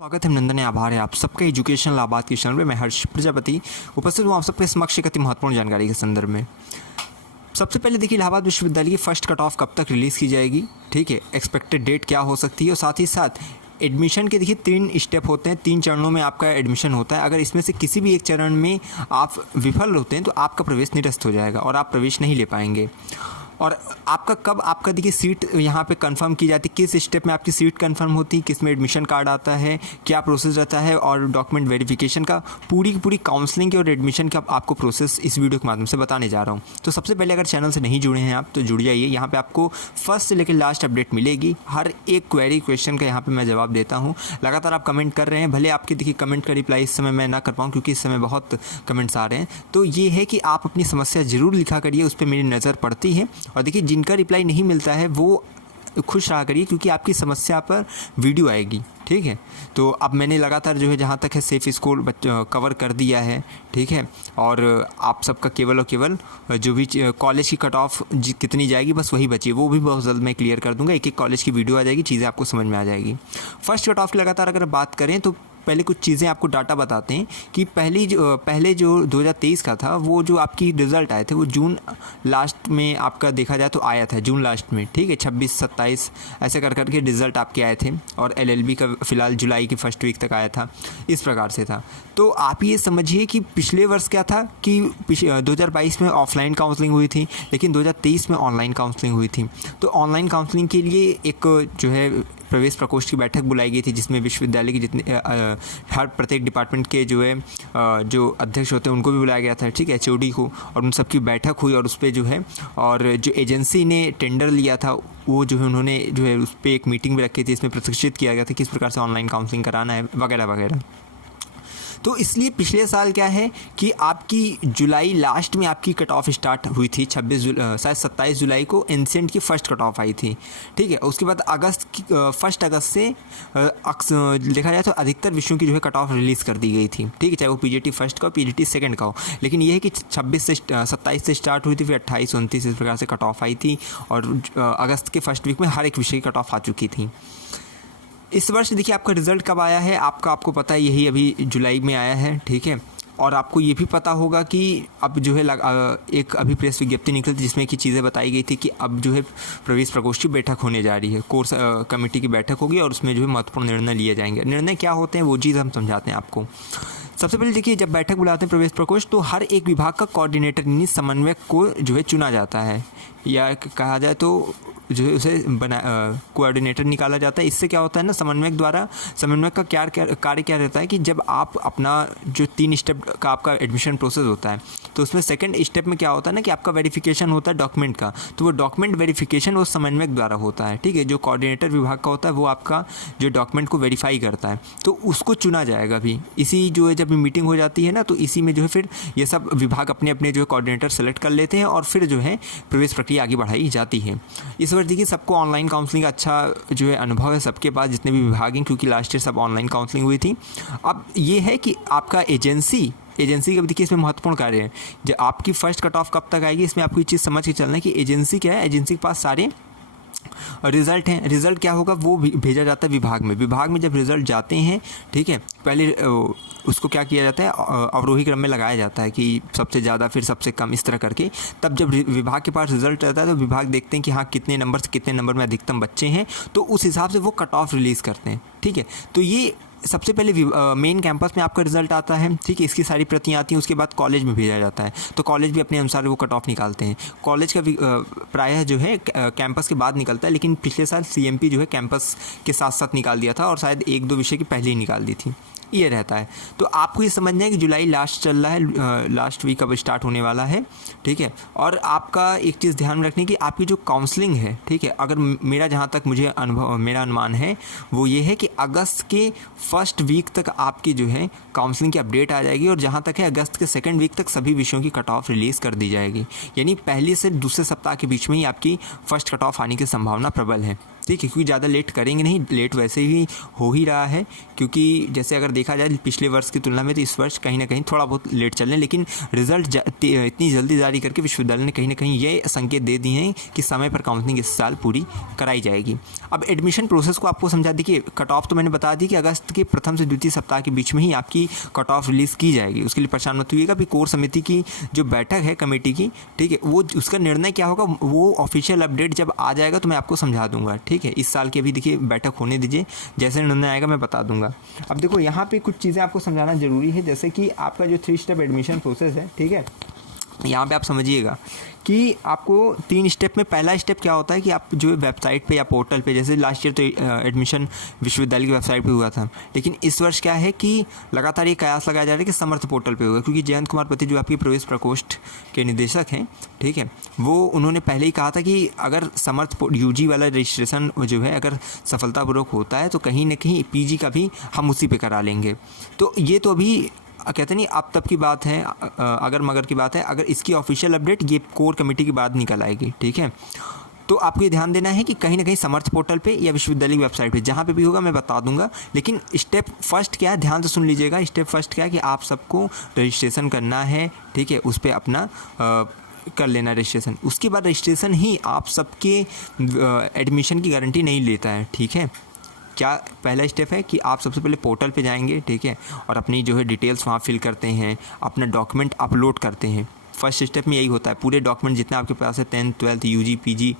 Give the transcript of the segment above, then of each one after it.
स्वागत है, अभिनंदन है, आभार है आप सबका एजुकेशन लाभार्थ के चैनल में। मैं हर्ष प्रजापति उपस्थित हूँ आप सबके समक्ष एक अति महत्वपूर्ण जानकारी के संदर्भ में। सबसे पहले देखिए, इलाहाबाद विश्वविद्यालय की फर्स्ट कट ऑफ कब तक रिलीज़ की जाएगी, ठीक है, एक्सपेक्टेड डेट क्या हो सकती है, और साथ ही साथ एडमिशन के देखिए 3 स्टेप होते हैं, 3 चरणों में आपका एडमिशन होता है। अगर इसमें से किसी भी एक चरण में आप विफल होते हैं तो आपका प्रवेश निरस्त हो जाएगा और आप प्रवेश नहीं ले पाएंगे। और आपका देखिए सीट यहाँ पे कंफर्म की जाती है, किस स्टेप में आपकी सीट कंफर्म होती है, किस में एडमिशन कार्ड आता है, क्या प्रोसेस रहता है, और डॉक्यूमेंट वेरिफिकेशन का पूरी की पूरी काउंसलिंग के और एडमिशन का आपको प्रोसेस इस वीडियो के माध्यम से बताने जा रहा हूँ। तो सबसे पहले अगर चैनल से नहीं जुड़े हैं आप तो जुड़ जाइए। यहाँ पे आपको फर्स्ट से लेकर लास्ट अपडेट मिलेगी। हर एक क्वेश्चन का यहाँ पर मैं जवाब देता हूँ। लगातार आप कमेंट कर रहे हैं, भले आपके देखिए कमेंट का रिप्लाई इस समय मैं ना कर पाऊँ क्योंकि इस समय बहुत कमेंट्स आ रहे हैं। तो ये है कि आप अपनी समस्या ज़रूर लिखा करिए, उस पर मेरी नज़र पड़ती है। और देखिए, जिनका रिप्लाई नहीं मिलता है वो खुश रहा करिए क्योंकि आपकी समस्या पर वीडियो आएगी, ठीक है। तो अब मैंने लगातार जो है जहाँ तक है सेफ स्कूल कवर कर दिया है, ठीक है। और आप सबका केवल और केवल जो भी कॉलेज की कट ऑफ कितनी जाएगी बस वही बची है, वो भी बहुत जल्द मैं क्लियर कर दूंगा। एक एक कॉलेज की वीडियो आ जाएगी, चीज़ें आपको समझ में आ जाएगी। फर्स्ट कट ऑफ की लगातार अगर बात करें तो पहले कुछ चीज़ें आपको डाटा बताते हैं कि पहले जो 2023 का था वो जो आपकी रिज़ल्ट आए थे वो जून लास्ट में आपका देखा जाए तो आया था, जून लास्ट में, ठीक है। 26-27 ऐसे कर के रिज़ल्ट आपके आए थे। और LLB का फ़िलहाल जुलाई की फर्स्ट वीक तक आया था, इस प्रकार से था। तो आप ये समझिए कि पिछले वर्ष क्या था कि 2022 में ऑफलाइन काउंसलिंग हुई थी, लेकिन 2023 में ऑनलाइन काउंसलिंग हुई थी। तो ऑनलाइन काउंसलिंग के लिए एक जो है प्रवेश प्रकोष्ठ की बैठक बुलाई गई थी जिसमें विश्वविद्यालय के जितने हर प्रत्येक डिपार्टमेंट के जो अध्यक्ष होते हैं उनको भी बुलाया गया था, ठीक है, HOD को, और उन सबकी बैठक हुई। और उस पर जो है, और जो एजेंसी ने टेंडर लिया था वो जो है उन्होंने जो है उस पर एक मीटिंग भी रखी थी, इसमें प्रशिक्षित किया गया था किस प्रकार से ऑनलाइन काउंसलिंग कराना है वगैरह वगैरह। तो इसलिए पिछले साल क्या है कि आपकी जुलाई लास्ट में आपकी कट ऑफ स्टार्ट हुई थी, शायद 27 जुलाई को एनसेंट की फ़र्स्ट कट ऑफ आई थी, ठीक है। उसके बाद 1 अगस्त से देखा जाए तो अधिकतर विषयों की जो है कट ऑफ रिलीज़ कर दी गई थी, ठीक है, चाहे वो PGT फर्स्ट का हो PGT सेकंड का हो। लेकिन ये है कि 27 से स्टार्ट हुई थी, फिर 28-29 इस प्रकार से कट ऑफ आई थी, और अगस्त के फर्स्ट वीक में हर एक विषय की कट ऑफ आ चुकी थी। इस वर्ष देखिए आपका रिज़ल्ट कब आया है, आपको पता है, यही अभी जुलाई में आया है, ठीक है। और आपको ये भी पता होगा कि अब जो है एक अभी प्रेस विज्ञप्ति निकली थी जिसमें कि चीज़ें बताई गई थी कि अब जो है प्रवेश प्रकोष्ठ की बैठक होने जा रही है, कोर्स कमेटी की बैठक होगी और उसमें जो है महत्वपूर्ण निर्णय लिए जाएंगे। निर्णय क्या होते हैं वो चीज़ हम समझाते हैं आपको। सबसे पहले देखिए, जब बैठक बुलाते हैं प्रवेश प्रकोष्ठ तो हर एक विभाग का कोऑर्डिनेटर यानी समन्वयक को जो है चुना जाता है, या कहा जाए तो जो है उसे कोऑर्डिनेटर निकाला जाता है। इससे क्या होता है ना, समन्वयक का कार्य क्या रहता है कि जब आप अपना जो 3 स्टेप का आपका एडमिशन प्रोसेस होता है तो उसमें सेकंड स्टेप में क्या होता है ना कि आपका वेरिफिकेशन होता है डॉक्यूमेंट का। तो वो डॉक्यूमेंट वेरिफिकेशन वो समन्वयक द्वारा होता है, ठीक है। जो कोऑर्डिनेटर विभाग का होता है वो आपका जो डॉक्यूमेंट को वेरीफाई करता है, तो उसको चुना जाएगा भी। इसी जो है जब मीटिंग हो जाती है ना तो इसी में जो है फिर ये सब विभाग अपने अपने जो है कोऑर्डिनेटर सेलेक्ट कर लेते हैं और फिर जो है प्रवेश प्रक्रिया आगे बढ़ाई जाती है। इस वर्ष देखिए सबको ऑनलाइन काउंसलिंग का अच्छा जो है अनुभव है सबके पास, जितने भी विभाग हैं, क्योंकि लास्ट ईयर सब ऑनलाइन काउंसलिंग हुई थी। अब ये है कि आपका एजेंसी का देखिए इसमें महत्वपूर्ण कार्य है। जब आपकी फर्स्ट कट ऑफ कब तक आएगी, इसमें आपको ये चीज़ समझ के चलना है कि एजेंसी क्या है, एजेंसी के पास सारे रिज़ल्ट हैं। रिज़ल्ट क्या होगा वो भेजा जाता है विभाग में जब रिज़ल्ट जाते हैं, ठीक है, पहले उसको क्या किया जाता है, अवरोही क्रम में लगाया जाता है कि सबसे ज़्यादा फिर सबसे कम, इस तरह करके। तब जब विभाग के पास रिज़ल्ट रहता है तो विभाग देखते हैं कि हाँ कितने नंबर में अधिकतम बच्चे हैं, तो उस हिसाब से वो कट ऑफ रिलीज़ करते हैं, ठीक है। तो ये सबसे पहले मेन कैंपस में आपका रिज़ल्ट आता है, ठीक है, इसकी सारी प्रतियाँ आती हैं, उसके बाद कॉलेज में भेजा जाता है, तो कॉलेज भी अपने अनुसार वो कट ऑफ निकालते हैं। कॉलेज का प्रायः जो है कैंपस के बाद निकलता है, लेकिन पिछले साल CMP जो है कैंपस के साथ साथ निकाल दिया था और शायद 1-2 विषय की पहले ही निकाल दी थी, ये रहता है। तो आपको ये समझना है कि जुलाई लास्ट चल रहा है, लास्ट वीक अब स्टार्ट होने वाला है, ठीक है। और आपका एक चीज़ ध्यान में रखने की, आपकी जो काउंसलिंग है, ठीक है, अगर मेरा जहाँ तक मेरा अनुमान है वो ये है कि अगस्त के फर्स्ट वीक तक आपकी जो है काउंसलिंग की अपडेट आ जाएगी, और जहाँ तक है अगस्त के सेकंड वीक तक सभी विषयों की कट ऑफ रिलीज़ कर दी जाएगी। यानी पहले से दूसरे सप्ताह के बीच में ही आपकी फर्स्ट कट ऑफ आने की संभावना प्रबल है। ठीक है, क्योंकि ज़्यादा लेट करेंगे नहीं, लेट वैसे ही हो ही रहा है, क्योंकि जैसे अगर देखा जाए पिछले वर्ष की तुलना में तो इस वर्ष कहीं ना कहीं थोड़ा बहुत लेट चल रहे हैं, लेकिन रिजल्ट इतनी जल्दी जारी करके विश्वविद्यालय ने कहीं ना कहीं ये संकेत दे दिए हैं कि समय पर काउंसलिंग इस साल पूरी कराई जाएगी। अब एडमिशन प्रोसेस को आपको समझा दी कि कट ऑफ तो मैंने बता दी कि अगस्त के प्रथम से द्वितीय सप्ताह के बीच में ही आपकी कट ऑफ रिलीज़ की जाएगी। उसके लिए परेशान मत होइएगा। अभी कोर समिति की जो बैठक है कमेटी की, ठीक है, वो उसका निर्णय क्या होगा वो ऑफिशियल अपडेट जब आ जाएगा तो मैं आपको समझा दूंगा। ठीक है, इस साल की अभी देखिए बैठक होने दीजिए, जैसे निर्णय आएगा मैं बता दूंगा। अब देखो यहाँ पे कुछ चीज़ें आपको समझाना जरूरी है, जैसे कि आपका जो 3 स्टेप एडमिशन प्रोसेस है, ठीक है, यहाँ पे आप समझिएगा कि आपको 3 स्टेप में पहला स्टेप क्या होता है कि आप जो वेबसाइट पे या पोर्टल पे, जैसे लास्ट ईयर तो एडमिशन विश्वविद्यालय की वेबसाइट पे हुआ था, लेकिन इस वर्ष क्या है कि लगातार ये कयास लगाया जा रहा है कि समर्थ पोर्टल पे होगा, क्योंकि जयंत कुमार पति जो आपके प्रवेश प्रकोष्ठ के निदेशक हैं, ठीक है, वो उन्होंने पहले ही कहा था कि अगर समर्थ यूजी वाला रजिस्ट्रेशन जो है अगर सफलतापूर्वक होता है तो कहीं ना कहीं पीजी का भी हम उसी पे करा लेंगे। तो ये तो अभी कहते नहीं अब तब की बात है, अगर मगर की बात है। अगर इसकी ऑफिशियल अपडेट ये कोर कमेटी के बाद निकल आएगी, ठीक है, तो आपको ये ध्यान देना है कि कहीं ना कहीं समर्थ पोर्टल पे या विश्वविद्यालय की वेबसाइट पे जहाँ पे भी होगा मैं बता दूंगा। लेकिन स्टेप फर्स्ट क्या है, ध्यान से सुन लीजिएगा। स्टेप फर्स्ट क्या है कि आप सबको रजिस्ट्रेशन करना है, ठीक है, उस पर अपना कर लेना रजिस्ट्रेशन। उसके बाद रजिस्ट्रेशन ही आप सबके एडमिशन की गारंटी नहीं लेता है, ठीक है। क्या पहला स्टेप है कि आप सबसे पहले पोर्टल पे जाएंगे, ठीक है, और अपनी जो है डिटेल्स वहाँ फिल करते हैं, अपना डॉक्यूमेंट अपलोड करते हैं। फर्स्ट स्टेप में यही होता है, पूरे डॉक्यूमेंट जितने आपके पास है 10th 12th यूजी पीजी,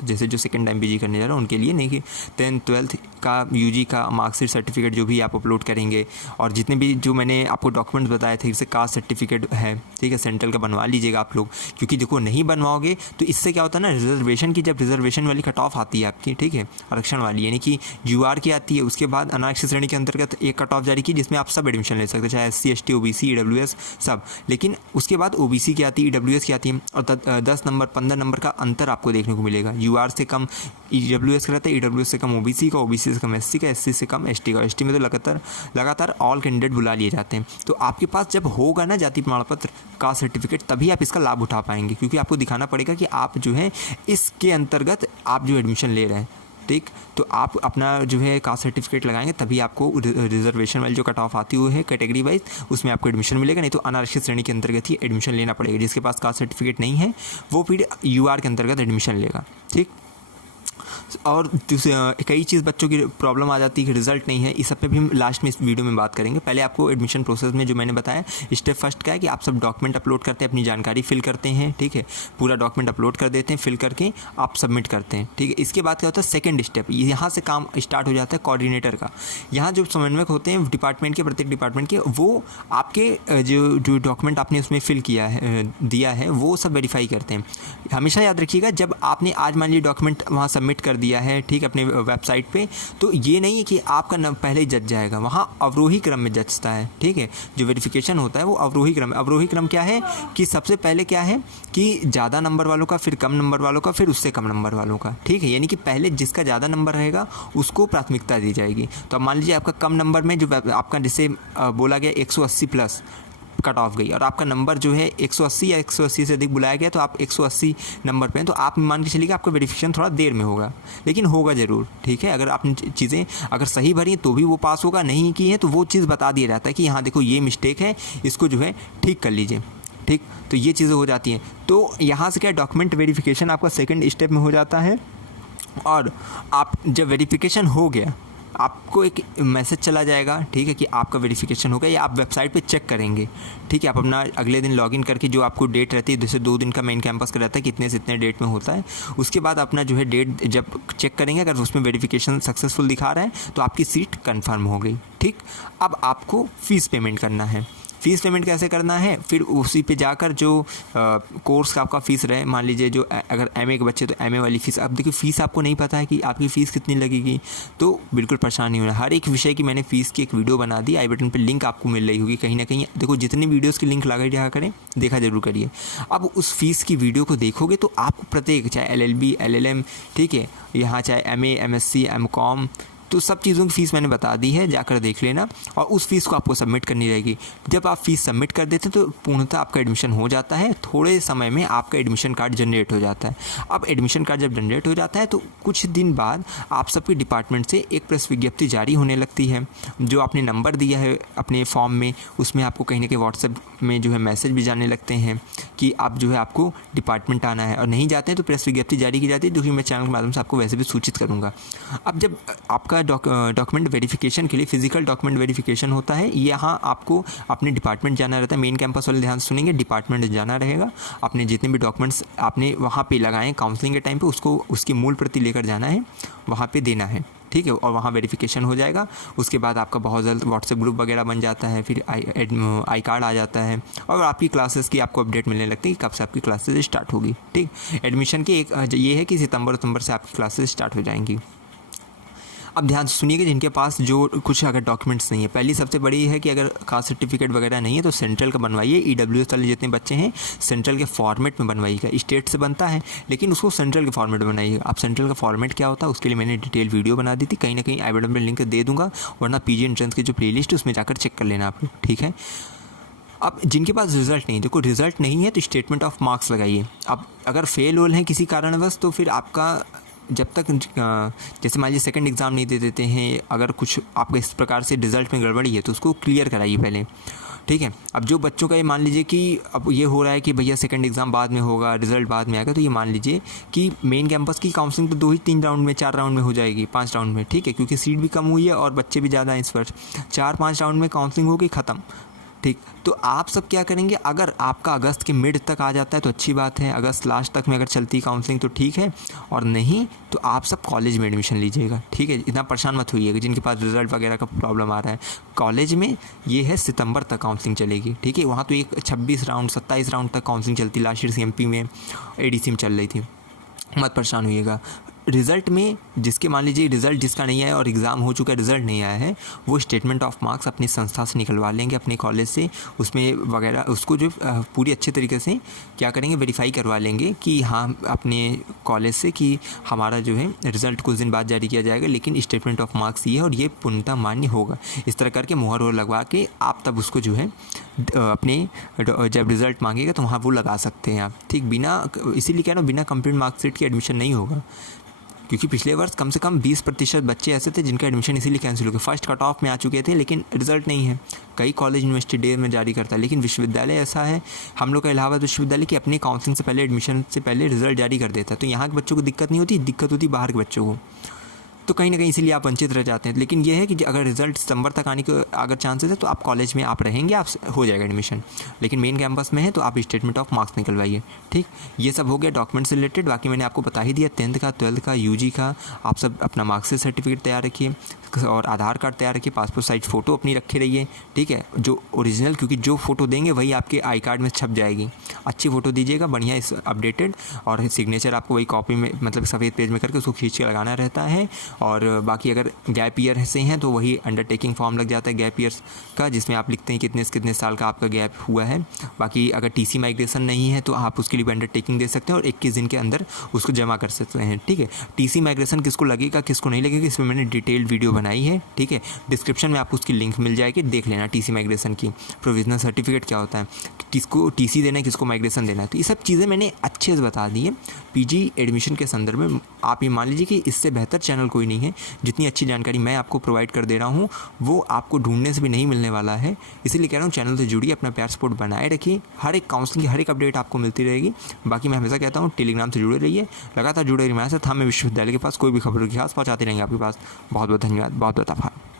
जैसे जो सेकंड टाइम पीजी करने जा रहा है उनके लिए नहीं, कि 10th 12th का यूजी का मार्कशीट सर्टिफिकेट जो भी आप अपलोड करेंगे, और जितने भी जो मैंने आपको डॉक्यूमेंट्स बताए थे, जैसे कास्ट सर्टिफिकेट है, ठीक है, सेंट्रल का बनवा लीजिएगा आप लोग, क्योंकि देखो नहीं बनवाओगे तो इससे क्या होता है ना, रिजर्वेशन की जब रिजर्वेशन वाली कट ऑफ आती है आपकी, ठीक है, आरक्षण वाली, यानी कि यूआर की आती है, उसके बाद अनारक्षित श्रेणी के अंतर्गत एक कट ऑफ जारी की जिसमें आप सब एडमिशन ले सकते हैं, चाहे SC ST OBC EWS सब। लेकिन उसके बाद OBC की आती है, EWS की आती है, और 10 नंबर 15 नंबर का अंतर आपको देखने को मिलेगा। यूआर से कम EWS का रहता है, EWS से कम OBC का, OBC से कम SC का, SC से कम ST का। ST में तो लगातार ऑल कैंडिडेट बुला लिए जाते हैं। तो आपके पास जब होगा ना जाति प्रमाण पत्र का सर्टिफिकेट, तभी आप इसका लाभ उठा पाएंगे, क्योंकि आपको दिखाना पड़ेगा कि आप जो है इसके अंतर्गत आप जो एडमिशन ले रहे हैं, ठीक। तो आप अपना जो है कास्ट सर्टिफिकेट लगाएंगे तभी आपको रिजर्वेशन वाली जो कट ऑफ आती हुई है कैटेगरी वाइज उसमें आपको एडमिशन मिलेगा, नहीं तो अनारक्षित श्रेणी के अंतर्गत ही एडमिशन लेना पड़ेगा। जिसके पास कास्ट सर्टिफिकेट नहीं है वो फिर UR के अंतर्गत एडमिशन लेगा, ठीक। और कई चीज़ बच्चों की प्रॉब्लम आ जाती है कि रिजल्ट नहीं है, इस सब पे भी हम लास्ट में इस वीडियो में बात करेंगे। पहले आपको एडमिशन प्रोसेस में जो मैंने बताया स्टेप फर्स्ट क्या है कि आप सब डॉक्यूमेंट अपलोड करते हैं, अपनी जानकारी फिल करते हैं, ठीक है, पूरा डॉक्यूमेंट अपलोड कर देते हैं, फिल करके आप सबमिट करते हैं, ठीक है। इसके बाद क्या होता है सेकंड स्टेप, यहाँ से काम स्टार्ट हो जाता है कोऑर्डिनेटर का। यहाँ जो समन्वयक होते हैं डिपार्टमेंट के, प्रत्येक डिपार्टमेंट के, वो आपके जो डॉक्यूमेंट आपने उसमें फिल किया है दिया है वो सब वेरीफाई करते हैं। हमेशा याद रखिएगा जब आपने आज मान लीजिए डॉक्यूमेंट वहाँ सबमिट कर दिया है, ठीक, अपने वेबसाइट पे, तो ये नहीं है कि आपका नाम पहले ही जज जाएगा, वहाँ अवरोही क्रम में जजता है, ठीक है। जो वेरिफिकेशन होता है वो अवरोही क्रम क्या है कि सबसे पहले क्या है कि ज़्यादा नंबर वालों का, फिर कम नंबर वालों का, फिर उससे कम नंबर वालों का, ठीक है। यानी कि पहले जिसका ज़्यादा नंबर रहेगा उसको प्राथमिकता दी जाएगी। तो अब मान लीजिए आपका कम नंबर में जो आपका जैसे बोला गया 180 प्लस कट ऑफ गई और आपका नंबर जो है 180 या 180 से अधिक बुलाया गया तो आप 180 नंबर पे हैं, तो आप मान के चलिए आपका वेरिफिकेशन थोड़ा देर में होगा, लेकिन होगा ज़रूर, ठीक है। अगर आपने चीज़ें अगर सही भरी तो भी वो पास होगा, नहीं की है तो वो चीज़ बता दिया जाता है कि हाँ देखो ये मिस्टेक है, इसको जो है ठीक कर लीजिए, ठीक। तो ये चीज़ें हो जाती हैं। तो यहाँ से क्या डॉक्यूमेंट वेरिफिकेशन आपका सेकेंड स्टेप में हो जाता है, और आप जब वेरिफिकेशन हो गया आपको एक मैसेज चला जाएगा, ठीक है, कि आपका वेरिफिकेशन हो गया, या आप वेबसाइट पे चेक करेंगे, ठीक है। आप अपना अगले दिन लॉगिन करके जो आपको डेट रहती है, जैसे 2 दिन का मेन कैंपस का रहता है, कितने से इतने डेट में होता है, उसके बाद अपना जो है डेट जब चेक करेंगे, अगर उसमें वेरिफिकेशन सक्सेसफुल दिखा रहा है तो आपकी सीट कन्फर्म हो गई, ठीक। अब आपको फ़ीस पेमेंट करना है। फ़ीस पेमेंट कैसे करना है, फिर उसी पे जाकर जो कोर्स का आपका फ़ीस रहे, मान लीजिए जो अगर MA के बच्चे तो MA वाली फ़ीस। अब देखिए फ़ीस आपको नहीं पता है कि आपकी फ़ीस कितनी लगेगी, तो बिल्कुल परेशान नहीं होना। हर एक विषय की मैंने फ़ीस की एक वीडियो बना दी, आई बटन पे लिंक आपको मिल रही होगी कहीं ना कहीं। देखो जितनी वीडियोज़ की लिंक लगा दिया करें, देखा जरूर करिए। अब उस फीस की वीडियो को देखोगे तो आपको प्रत्येक, चाहे LLB LLM, ठीक है, यहाँ चाहे MA MSc MCom तो सब चीज़ों की फ़ीस मैंने बता दी है, जाकर देख लेना। और उस फीस को आपको सबमिट करनी रहेगी। जब आप फ़ीस सबमिट कर देते हैं तो पूर्णतः आपका एडमिशन हो जाता है। थोड़े समय में आपका एडमिशन कार्ड जनरेट हो जाता है। अब एडमिशन कार्ड जब जनरेट हो जाता है तो कुछ दिन बाद आप सबके डिपार्टमेंट से एक प्रेस विज्ञप्ति जारी होने लगती है। जो आपने नंबर दिया है अपने फॉर्म में, उसमें आपको कहीं ना कहीं व्हाट्सएप में जो है मैसेज भी जाने लगते हैं कि आप जो है आपको डिपार्टमेंट आना है। और नहीं जाते हैं तो प्रेस विज्ञप्ति जारी की जाती है, जो कि मैं चैनल के माध्यम से आपको वैसे भी सूचित करूँगा। अब जब आपका डॉक्यूमेंट वेरिफिकेशन के लिए फिजिकल डॉक्यूमेंट वेरिफिकेशन होता है, यहाँ आपको अपने डिपार्टमेंट जाना रहता है। मेन कैंपस वाले ध्यान से सुनेंगे, डिपार्टमेंट जाना रहेगा। अपने जितने भी डॉक्यूमेंट्स आपने वहाँ पे लगाए काउंसलिंग के टाइम पे, उसको उसकी मूल प्रति लेकर जाना है, वहाँ पे देना है, ठीक है। और वहाँ वेरिफिकेशन हो जाएगा। उसके बाद आपका बहुत जल्द व्हाट्सएप ग्रुप वगैरह बन जाता है, फिर आई कार्ड आ जाता है और आपकी क्लासेस की आपको अपडेट मिलने लगती है कि कब से आपकी क्लासेस स्टार्ट होगी, ठीक। एडमिशन की एक ये है कि सितंबर से आपकी क्लासेस स्टार्ट हो जाएंगी। अब ध्यान से सुनिए कि जिनके पास जो कुछ अगर डॉक्यूमेंट्स नहीं है, पहली सबसे बड़ी है कि अगर कास्ट सर्टिफिकेट वगैरह नहीं है तो सेंट्रल का बनवाइए। EWS वाले जितने बच्चे हैं सेंट्रल के फॉर्मेट में बनवाइएगा। स्टेट से बनता है लेकिन उसको सेंट्रल के फॉर्मेट में बनाइएगा। अब सेंट्रल का फॉर्मेट क्या होता है उसके लिए मैंने डिटेल वीडियो बना दी थी, कहीं ना कहीं आई बटन में लिंक दे दूँगा, वरना PG एंट्रेंस की जो प्लेलिस्ट है उसमें जाकर चेक कर लेना आप लोग, ठीक है। अब जिनके पास रिज़ल्ट नहीं, देखो रिज़ल्ट नहीं है तो स्टेटमेंट ऑफ मार्क्स लगाइए। अब अगर फेल होल हैं किसी कारणवश तो फिर आपका जब तक जैसे मान लीजिए सेकंड एग्ज़ाम नहीं दे देते हैं, अगर कुछ आपका इस प्रकार से रिज़ल्ट में गड़बड़ी है तो उसको क्लियर कराइए पहले, ठीक है। अब जो बच्चों का ये मान लीजिए कि अब ये हो रहा है कि भैया सेकंड एग्ज़ाम बाद में होगा, रिज़ल्ट बाद में आएगा, तो ये मान लीजिए कि मेन कैंपस की काउंसलिंग तो 2 ही 3 राउंड में 4 राउंड में हो जाएगी, 5 राउंड में, ठीक है, क्योंकि सीट भी कम हुई है और बच्चे भी ज़्यादा हैं इस वर्ष। 4-5 राउंड में काउंसलिंग होगी ख़त्म, ठीक। तो आप सब क्या करेंगे, अगर आपका अगस्त के मिड तक आ जाता है तो अच्छी बात है, अगस्त लास्ट तक में अगर चलती काउंसलिंग तो ठीक है, और नहीं तो आप सब कॉलेज में एडमिशन लीजिएगा, ठीक है। इतना परेशान मत होइएगा जिनके पास रिज़ल्ट वगैरह का प्रॉब्लम आ रहा है। कॉलेज में ये है सितंबर तक काउंसलिंग चलेगी, ठीक है। वहाँ तो एक 26 राउंड 27 राउंड तक काउंसलिंग चलती, लास्ट ईयर CMP में ADC में चल रही थी, मत परेशान होइएगा। रिज़ल्ट में जिसके मान लीजिए रिज़ल्ट जिसका नहीं आया और एग्ज़ाम हो चुका है, रिज़ल्ट नहीं आया है, वो स्टेटमेंट ऑफ मार्क्स अपनी संस्था से निकलवा लेंगे, अपने कॉलेज से, उसमें वगैरह उसको जो पूरी अच्छे तरीके से क्या करेंगे, वेरीफाई करवा लेंगे कि हाँ अपने कॉलेज से कि हमारा जो है रिज़ल्ट कुछ दिन बाद जारी किया जाएगा, लेकिन स्टेटमेंट ऑफ मार्क्स ये है और ये पूर्णतः मान्य होगा। इस तरह करके मुहर और लगवा के आप तब उसको जो है अपने जब रिज़ल्ट मांगेगा तो वहाँ वो लगा सकते हैं आप, ठीक। बिना, इसीलिए कह रहा हूँ, बिना कंप्लीट मार्कशीट के एडमिशन नहीं होगा, क्योंकि पिछले वर्ष कम से कम 20% बच्चे ऐसे थे जिनका एडमिशन इसीलिए कैंसिल हो गया। फर्स्ट कट ऑफ में आ चुके थे लेकिन रिजल्ट नहीं है। कई कॉलेज यूनिवर्सिटी डे में जारी करता है, लेकिन विश्वविद्यालय ऐसा है, हम लोग का इलाहाबाद विश्वविद्यालय की अपनी काउंसलिंग से पहले, एडमिशन से पहले रिजल्ट जारी कर देता है। तो यहाँ के बच्चों को दिक्कत नहीं होती, दिक्कत होती बाहर के बच्चों को, तो कहीं ना कहीं इसीलिए आप वंचित रह जाते हैं। लेकिन ये है कि अगर रिजल्ट सितंबर तक आने के अगर चांसेस है तो आप कॉलेज में आप रहेंगे, आप हो जाएगा एडमिशन। लेकिन मेन कैंपस में है तो आप स्टेटमेंट ऑफ मार्क्स निकलवाइए, ठीक। ये सब हो गया डॉक्यूमेंट से रिलेटेड। बाकी मैंने आपको बता ही दिया, 10th का 12th का UG का आप सब अपना मार्क्सिट सर्टिफिकेट तैयार रखिए और आधार कार्ड तैयार रखिए, पासपोर्ट साइज फ़ोटो अपनी रखे रहिए, ठीक है, जो ओरिजिनल, क्योंकि जो फ़ोटो देंगे वही आपके आई कार्ड में छप जाएगी। अच्छी फ़ोटो दीजिएगा, बढ़िया इस अपडेटेड, और सिग्नेचर आपको वही कॉपी में मतलब सफ़ेद पेज में करके उसको खींच के लगाना रहता है। और बाकी अगर गैप ईयर से हैं तो वही अंडरटेकिंग फॉर्म लग जाता है गैप ईयर्स का, जिसमें आप लिखते हैं कितने साल का आपका गैप हुआ है। बाकी अगर TC माइग्रेशन नहीं है तो आप उसके लिए भी अंडरटेकिंग दे सकते हैं और 21 दिन के अंदर उसको जमा कर सकते हैं, ठीक है। TC माइग्रेशन किसको लगेगा किसको नहीं लगेगा इसमें मैंने डिटेल्ड वीडियो बनाई है, ठीक है। डिस्क्रिप्शन में आपको उसकी लिंक मिल जाएगी, देख लेना। TC माइग्रेशन की प्रोविजनल सर्टिफिकेट क्या होता है, किसको TC देना है, किसको माइग्रेशन देना है, तो ये सब चीज़ें मैंने अच्छे से बता दी है। PG एडमिशन के संदर्भ में आप ये मान लीजिए कि इससे बेहतर चैनल कोई नहीं है। जितनी अच्छी जानकारी मैं आपको प्रोवाइड कर दे रहा हूँ वो आपको ढूंढने से भी नहीं मिलने वाला है। इसीलिए कह रहा हूँ चैनल से जुड़िए, अपना प्यार सपोर्ट बनाए रखिए, हर एक काउंसलिंग की हर एक अपडेट आपको मिलती रहेगी। बाकी मैं हमेशा कहता हूँ टेलीग्राम से जुड़े रहिए, लगातार जुड़े रहिए हमारे साथ। हमें विश्वविद्यालय के पास कोई भी खबरों की खास पहुँचाते रहेंगे आपके पास। बहुत बहुत धन्यवाद, बहुत बहुत आभार।